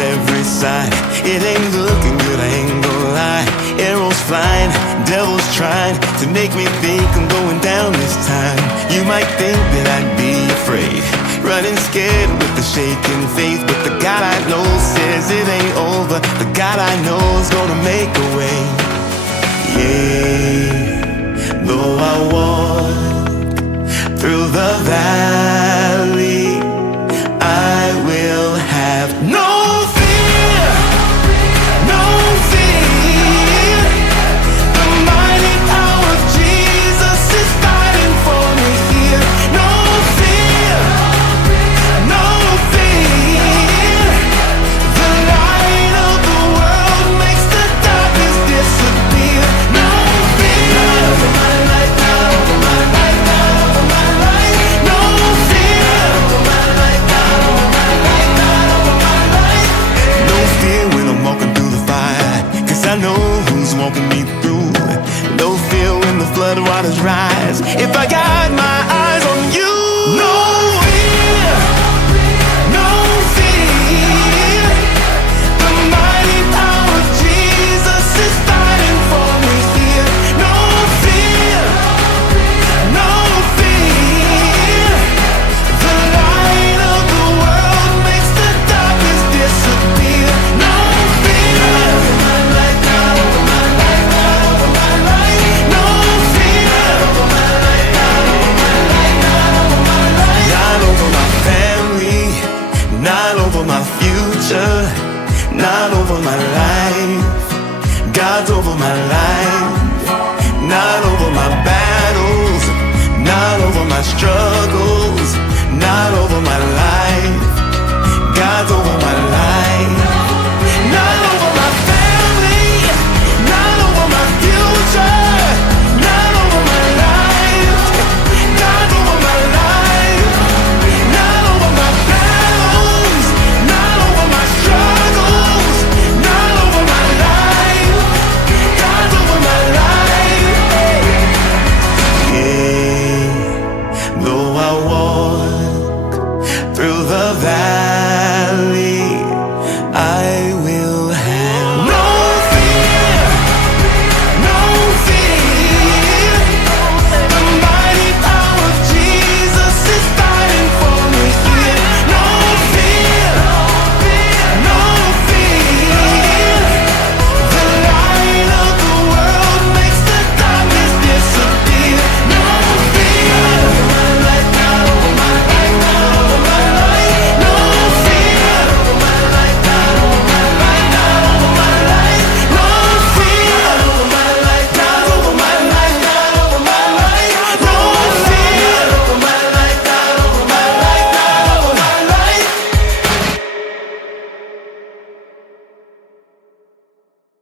every side. It ain't looking good, I ain't gonna lie. Arrows flying, devils trying to make me think I'm going down this time. You might think that I'd be afraid, running scared with the shaking faith, but the God I know says it ain't over. The God I know is gonna make a way. Yeah, though I walk through the valley, I will have no fear, no fear. The mighty power of Jesus is fighting for me here. No fear, no fear. The light of the world makes the darkness disappear. No fear. Not over my life, not over my life, not over my life. No fear. Not over my life, not over my life, not over my life. No fear when I'm walking through the fire, 'cause I know who's walking me through. No fear when the flood waters rise, if I got my eyes on you. No fear, no fear. The mighty power of Jesus is fighting for me here. No fear, no fear. The light of the world makes the darkness disappear. No fear. Not over my life, not over my life, not over my life. No fear. Not over my life, not over my life, not over my life. Not over my family, not over my future, not over my life. God's over my life. Not over my battles, not over my struggles, not over my life. God's over